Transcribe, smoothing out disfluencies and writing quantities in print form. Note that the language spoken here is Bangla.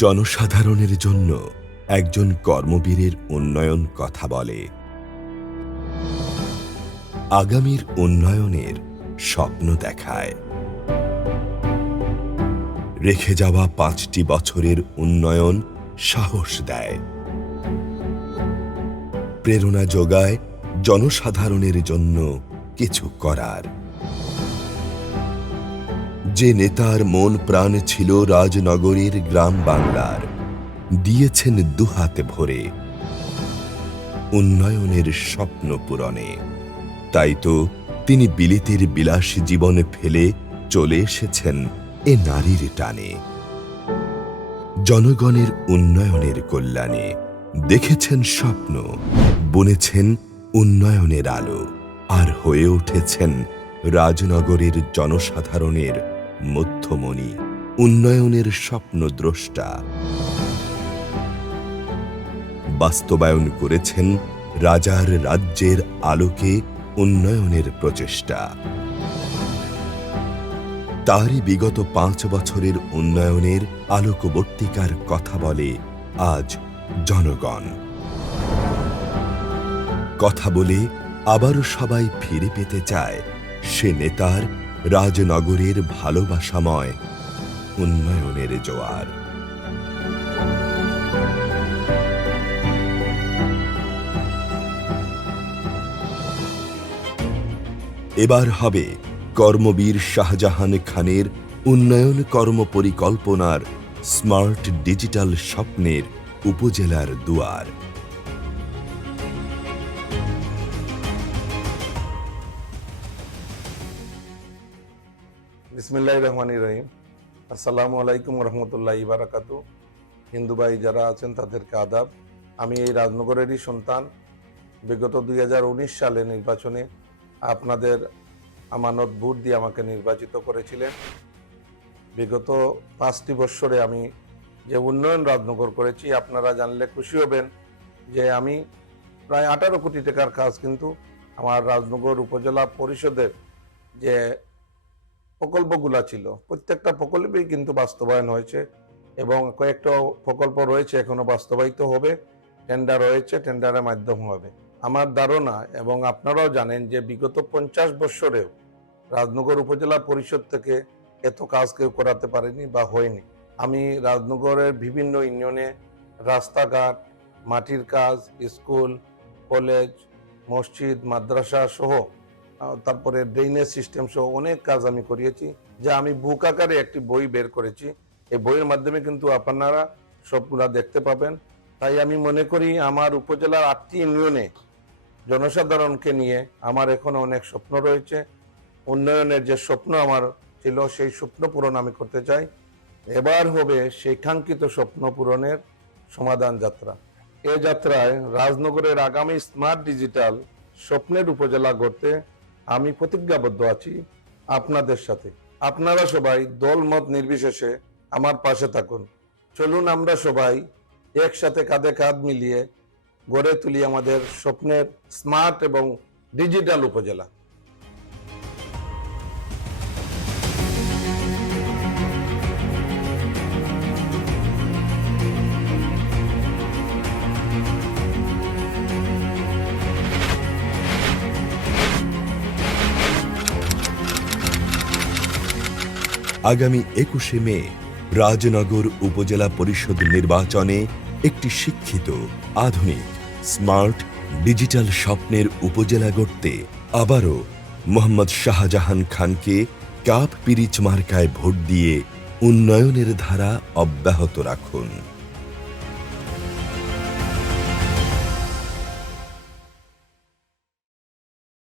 জনসাধারণের জন্য একজন কর্মবীরের উন্নয়ন কথা বলে, আগামীর উন্নয়নের স্বপ্ন দেখায়। রেখে যাওয়া 5টি বছরের উন্নয়ন সাহস দেয়, প্রেরণা যোগায় জনসাধারণের জন্য কিছু করার। যে নেতার মন প্রাণ ছিল রাজনগরের গ্রাম বাংলার, দিয়েছেন দুহাত ভরে উন্নয়নের স্বপ্ন পূরণে। তাই তো তিনি বিলিতির বিলাসী জীবন ফেলে চলে এসেছেন এ নারীর টানে। জনগণের উন্নয়নের কল্যাণে দেখেছেন স্বপ্ন, বুনেছেন উন্নয়নের আলো, আর হয়ে উঠেছেন রাজনগরের জনসাধারণের মধ্যমণি, উন্নয়নের স্বপ্ন দ্রষ্টা। বাস্তবায়ন করেছেন রাজার রাজ্যের আলোকে উন্নয়নের প্রচেষ্টা। তারই বিগত 5 বছরের উন্নয়নের আলোকবর্তিকার কথা বলে আজ জনগণ। কথা বলে আবারও সবাই ফিরে পেতে চায় সে নেতার রাজনগরের ভালোবাসাময় উন্নয়নের জোয়ার। এবার হবে কর্মবীর শাহজাহান খানের উন্নয়ন কর্মপরিকল্পনার স্মার্ট ডিজিটাল স্বপ্নের উপজেলার দুয়ার। বিসমিল্লাহির রহমানির রহিম। আসসালামু আলাইকুম রহমতুল্লাহি বারাকাতু। হিন্দু ভাই যারা আছেন তাদেরকে আদাব। আমি এই রাজনগরেরই সন্তান। বিগত 2019 সালে নির্বাচনে আপনাদের আমানত ভোট দিয়ে আমাকে নির্বাচিত করেছিলেন। বিগত 5টি বৎসরে আমি যে উন্নয়ন রাজনগর করেছি আপনারা জানলে খুশি হবেন যে আমি প্রায় 18 কোটি টাকার কাজ কিন্তু আমার রাজনগর উপজেলা পরিষদের যে প্রকল্পগুলা ছিল প্রত্যেকটা প্রকল্পেই কিন্তু বাস্তবায়ন হয়েছে এবং কয়েকটা প্রকল্প রয়েছে এখনো বাস্তবায়িত হবে। টেন্ডার রয়েছে, টেন্ডারের মাধ্যমে হবে। আমার ধারণা এবং আপনারাও জানেন যে বিগত 50 বৎসরেও রাজনগর উপজেলা পরিষদ থেকে এত কাজ কেউ করাতে পারেনি বা হয়নি। আমি রাজনগরের বিভিন্ন ইউনিয়নে রাস্তাঘাট, মাটির কাজ, স্কুল, কলেজ, মসজিদ, মাদ্রাসা সহ তারপরে ড্রেনেজ সিস্টেম সহ অনেক কাজ আমি করিয়েছি, যা আমি বুক আকারে একটি বই বের করেছি। এই বইয়ের মাধ্যমে কিন্তু আপনারা সবগুলা দেখতে পাবেন। তাই আমি মনে করি আমার উপজেলার 8টি ইউনিয়নে জনসাধারণকে নিয়ে আমার এখনো অনেক স্বপ্ন রয়েছে। উন্নয়নের যে স্বপ্ন আমার ছিল সেই স্বপ্ন পূরণ আমি করতে চাই। এবার হবে সেই কাঙ্ক্ষিত স্বপ্ন পূরণের সমাধান যাত্রা। এই যাত্রায় রাজনগরের আগামী স্মার্ট ডিজিটাল স্বপ্নের উপজেলা গড়তে আমি প্রতিজ্ঞাবদ্ধ আছি আপনাদের সাথে। আপনারা সবাই দলমত নির্বিশেষে আমার পাশে থাকুন। চলুন আমরা সবাই একসাথে কাঁধে কাঁধ মিলিয়ে গড়ে তুলি আমাদের স্বপ্নের স্মার্ট এবং ডিজিটাল উপজেলা। আগামী 21শে মে রাজনগর উপজেলা পরিষদ নির্বাচনে একটি শিক্ষিত, আধুনিক, স্মার্ট ডিজিটাল স্বপ্নের উপজেলা গড়তে আবারও মোহাম্মদ শাহজাহান খানকে কাপ পিরিচ মার্কায় ভোট দিয়ে উন্নয়নের ধারা অব্যাহত রাখুন।